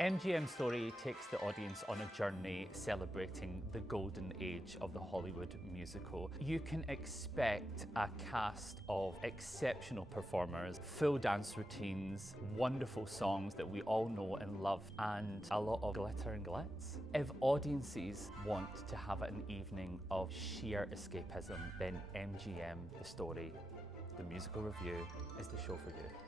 MGM Story takes the audience on a journey celebrating the golden age of the Hollywood musical. You can expect a cast of exceptional performers, full dance routines, wonderful songs that we all know and love, and a lot of glitter and glitz. If audiences want to have an evening of sheer escapism, then MGM The Story, the musical review, is the show for you.